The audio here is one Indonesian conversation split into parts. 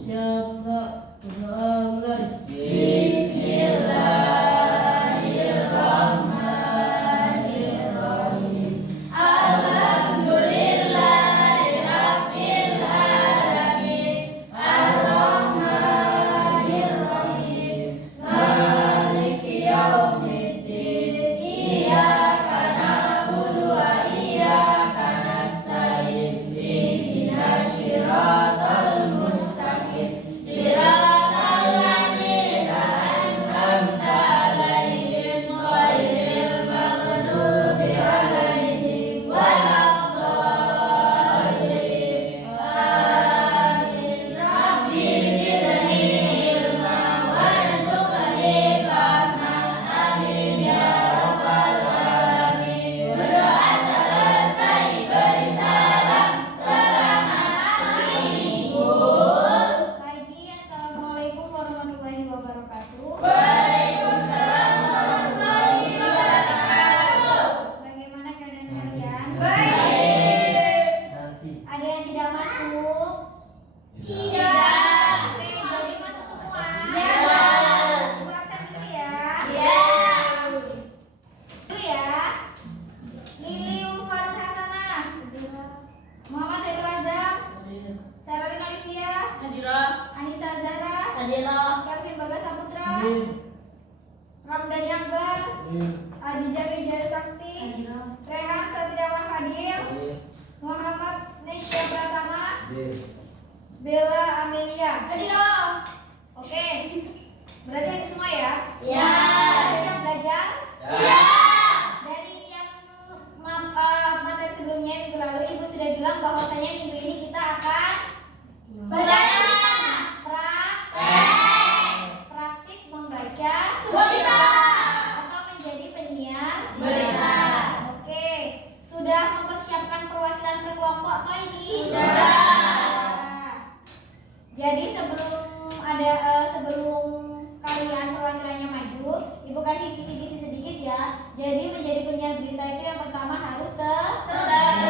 Siapa ulangan? Bismillahirrahmanirrahim. Alhamdulillahirabbil alamin. Arrahmanirrahim. Maliki yaumiddin. Iyyaka na'budu wa iyyaka nasta'in. Ihdinas siratal mustaqim. Siratal ladzina an'amta 'alaihim ghairil maghdubi 'alaihim waladdallin. Amin. Rabbi zidni ilman warzuqni fahman. Amin ya rabbal alamin. Berdoa selesai beri salam. Assalamualaikum. Pagi, assalamualaikum warahmatullahi wabarakatuh. Waalaikumsalam warahmatullahi wabarakatuh. Bagaimana keadaan kalian? Baik. Ada yang tidak masuk? Tidak. Oke, jadi masuk semua. Ya. Ibu absen dulu ya. Ya. Dulu ya. Lili Ulfarul Hasanah, Muhammad Hairul Azam, Sarawin Olivia, Hadirah. Anissa Zahra, Hadirah. Kelvin Bagas Saputra, Hadir. Ramdhani Akbar, Hadir. Adija Wijaya Sakti, Rehan Satriawan Fadil, Hadir. Muhammad Nesya Pratama, Hadir. Bella Amelia. Hadirah. Oke, berarti semua ya? Ya. Siap belajar? Siap. Dari yang materi sebelumnya minggu lalu Ibu sudah bilang bahwasanya minggu ini kita akan praktik membaca Sebuah berita. atau menjadi penyiar Berita. Oke, sudah mempersiapkan perwakilan per kelompok atau ini? Sudah. Jadi sebelum kalian perwakilannya maju, Ibu kasih kisi-kisi sedikit ya. Jadi menjadi penyiar berita itu yang pertama harus tegas.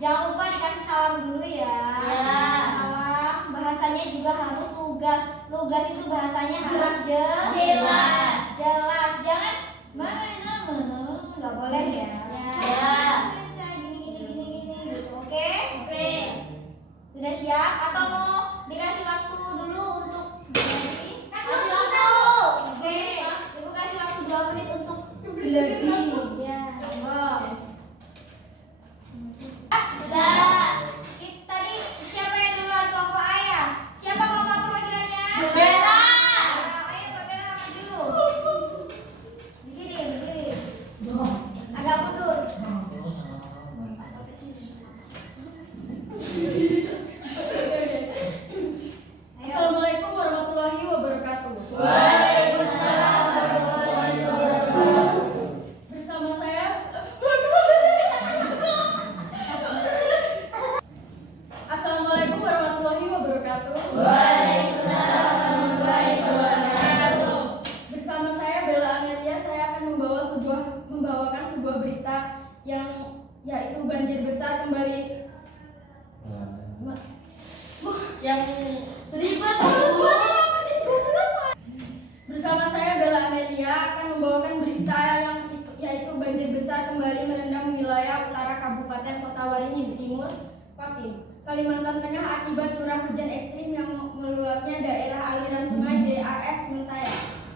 Jangan lupa dikasih salam dulu ya. Ya. Salam, bahasanya juga harus lugas. Lugas itu bahasanya harus Jelas. jelas. Jangan nggak boleh ya. Ya. Bisa gini gitu. Oke? Oke. Sudah siap atau mau dikasih waktu dulu untuk gladi? Kasih waktu. Oke, Ibu kasih waktu 2 menit untuk gladi. Ya. Monggo. Sudah. Tadi siapa yang duluan kelompok ayah? Siapa kelompok perwakilannya? Bella. Ayo Mbak Bella maju. Di sini, berdiri. Agak mundur. Ayo. Assalamualaikum warahmatullahi wabarakatuh. Waalaikumsalam warahmatullahi wabarakatuh. Bersama saya Assalamualaikum warahmatullahi wabarakatuh. Waalaikumsalam warahmatullahi wabarakatuh. Bersama saya Bella Amelia, saya akan membawakan sebuah berita yang yaitu banjir besar kembali yang ribet. Bersama saya Bella Amelia akan membawakan berita yaitu banjir besar kembali merendam wilayah utara Kabupaten Kota Waringin Timur, Kotim, Kalimantan Tengah akibat curah hujan ekstrim yang meluapnya daerah aliran sungai DAS Mentaya,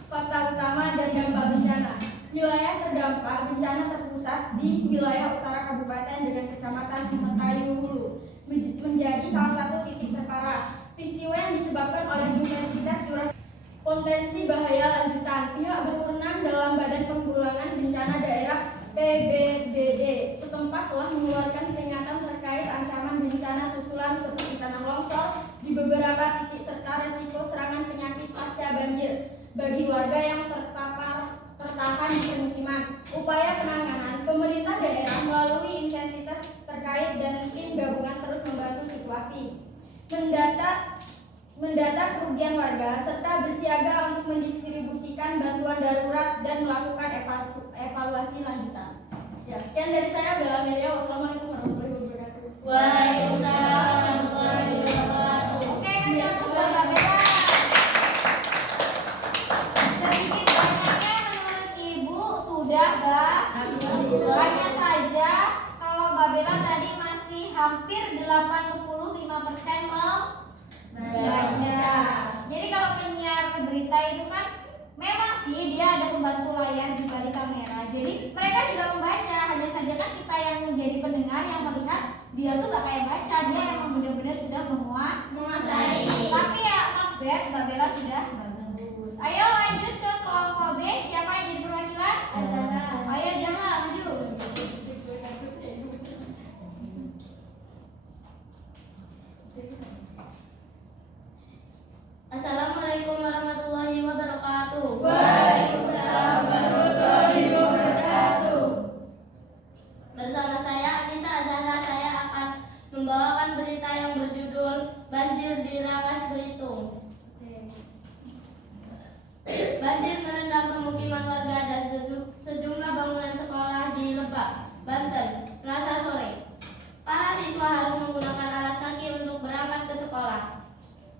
Kota Utama dan dampak bencana. Wilayah terdampak bencana terpusat di wilayah utara kabupaten dengan kecamatan Mekayu Hulu menjadi salah satu titik terparah. Peristiwa yang disebabkan oleh intensitas curah potensi bahaya lanjutan. Pihak berwenang dalam Badan Penanggulangan Bencana Daerah PBBD setempat telah mengeluarkan peringatan terkait ancaman bencana susulan seperti tanah longsor di beberapa titik serta resiko serangan penyakit pasca banjir bagi warga yang tertahan di pemukiman. Upaya penanganan pemerintah daerah melalui entitas terkait dan tim gabungan terus membantu situasi, mendata kerugian warga serta bersiaga untuk mendistribusikan bantuan darurat dan melakukan evaluasi lanjutan. Ya, sekian dari saya, Bella Amelia. Wassalamualaikum warahmatullahi wabarakatuh. Waalaikumsalam warahmatullahi wabarakatuh. 85% membaca. Jadi kalau penyiar berita itu kan memang sih dia ada pembantu layar di balik kamera. Jadi mereka juga membaca, hanya saja kan kita yang menjadi pendengar yang melihat dia tuh gak kayak baca, dia emang benar-benar sudah Menguasai. Tapi ya not bad, Mbak Bella sudah bagus. Ayo lanjut ke kelompok B, siapa yang jadi perwakilan? Ayo jangan maju. Assalamualaikum warahmatullahi wabarakatuh. Waalaikumsalam warahmatullahi wabarakatuh. Bersama saya Anissa Azhara, saya akan membawakan berita yang berjudul Banjir di Rangas Belitung. Banjir merendam pemukiman warga dan sejumlah bangunan sekolah di Lebak, Banten, Selasa sore. Para siswa harus menggunakan alas kaki untuk berangkat ke sekolah.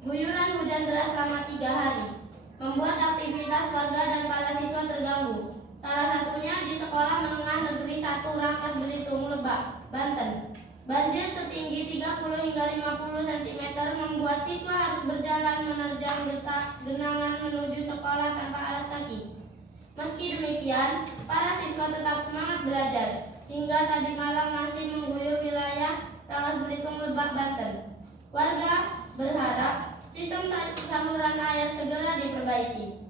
Guyuran hujan deras selama 3 hari membuat aktivitas warga dan para siswa terganggu. Salah satunya di Sekolah Menengah Negeri 1 Rangkas Belitung, Lebak, Banten. Banjir setinggi 30 hingga 50 cm membuat siswa harus berjalan menerjang genangan menuju sekolah tanpa alas kaki. Meski demikian, para siswa tetap semangat belajar hingga tadi malam masih mengguyur wilayah Rangkas Belitung, Lebak, Banten. Warga berharap sistem saluran air segera diperbaiki.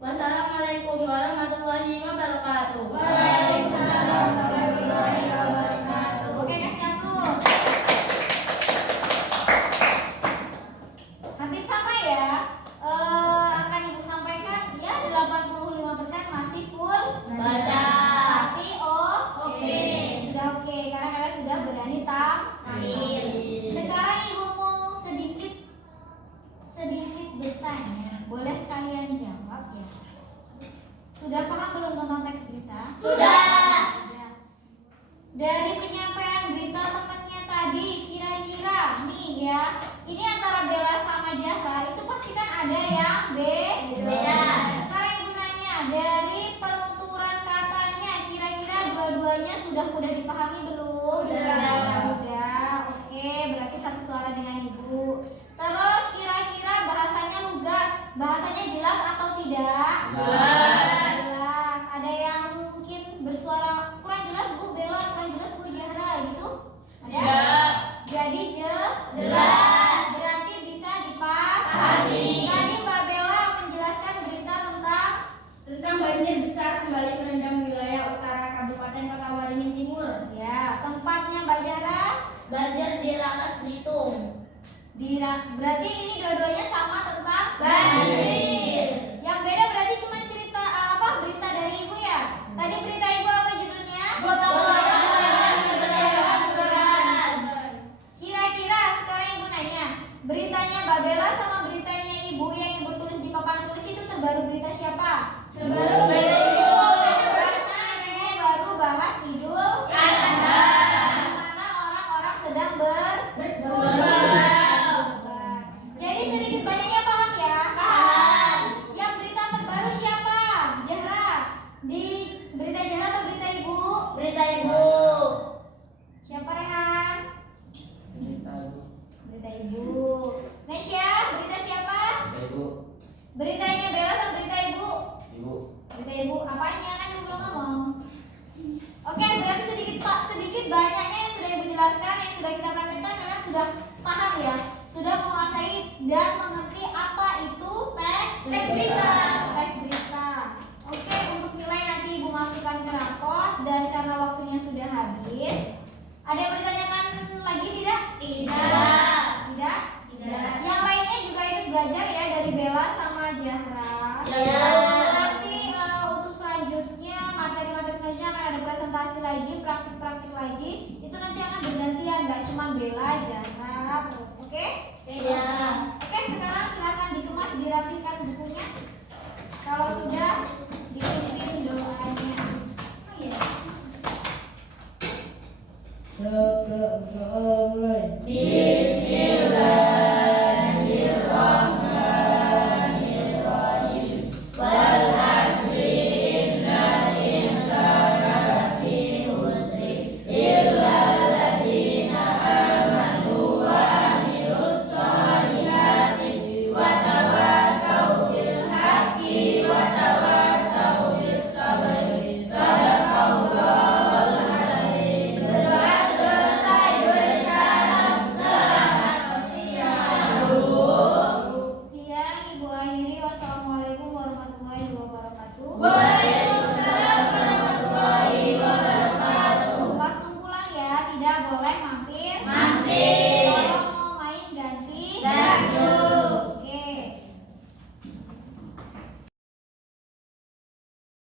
Wassalamualaikum warahmatullahi wabarakatuh. Waalaikumsalam warahmatullahi wabarakatuh. Oke, next yang plus. Hampir sama ya. Akan Ibu sampaikan ya 85% masih full Baca. Tapi Oke. sudah oke karena kalian sudah berani tampil. Sekarang Ibu mau sedikit bertanya. Boleh kalian jawab ya? Sudah paham belum tentang teks berita? Sudah. Dari penyampaian berita temannya tadi, kira-kira nih ya, ini antara Bella sama Jahra itu pasti kan ada yang Beda. Sekarang Ibu nanya, dari penuturan katanya, kira-kira dua-duanya sudah mudah dipahami belum? Sudah. Oke, berarti satu suara dengan Ibu. Terus kira-kira bahasanya lugas, bahasanya jelas atau tidak? Jelas. Ada yang mungkin bersuara kurang jelas Bu Bella, kurang jelas Bu Jahra gitu? Ada? Jadi jelas. Berarti bisa dipahami. Tadi Mbak Bella menjelaskan berita Tentang banjir besar kembali merendam wilayah utara Kabupaten Kota Waringin Timur. ya tempatnya Mbak Jahra. Banjir di Rangkas Belitung. Berarti ini dua-duanya sama tentang Banjir. Yang beda berarti cuma cerita berita dari Ibu ya. Tadi berita Ibu apa judulnya? Kira-kira sekarang Ibu nanya, beritanya Mbak Bella sama beritanya Ibu yang Ibu tulis di papan tulis itu terbaru berita siapa? Terbaru berita Ibu. Karena Ibu baru bahas Idul Adha. di mana orang-orang sedang berkurban. Jadi sedikit banyaknya paham ya? Paham. Yang berita terbaru siapa? Jahra. Di berita Jahra atau berita Ibu? Berita Ibu. Siapa Rehan? Berita Ibu. Nesya, berita siapa? Beritanya Bella sama berita Ibu? Berita Ibu. Apanya kan Ibu belum ngomong. Oke, berarti sedikit banyaknya yang sudah Ibu jelaskan, yang sudah kita praktekkan, kalian sudah paham ya? Sudah menguasai dan mengerti apa itu teks berita. Teks berita. Oke, untuk nilai nanti Ibu masukkan ke rapot dan karena waktunya sudah habis. Ada yang bertanyakan lagi tidak? Tidak. Tidak? Tidak. Yang lainnya juga ikut belajar ya dari Bella sama Jahra. Ya. Nanti untuk selanjutnya materi-materi selanjutnya akan ada presentasi lagi, praktik-praktik lagi. Itu nanti akan bergantian, nggak cuma Bella, Jahra, terus. Oke? Tidak. Oke, sekarang silakan dikemas, dirapikan bukunya. Kalau sudah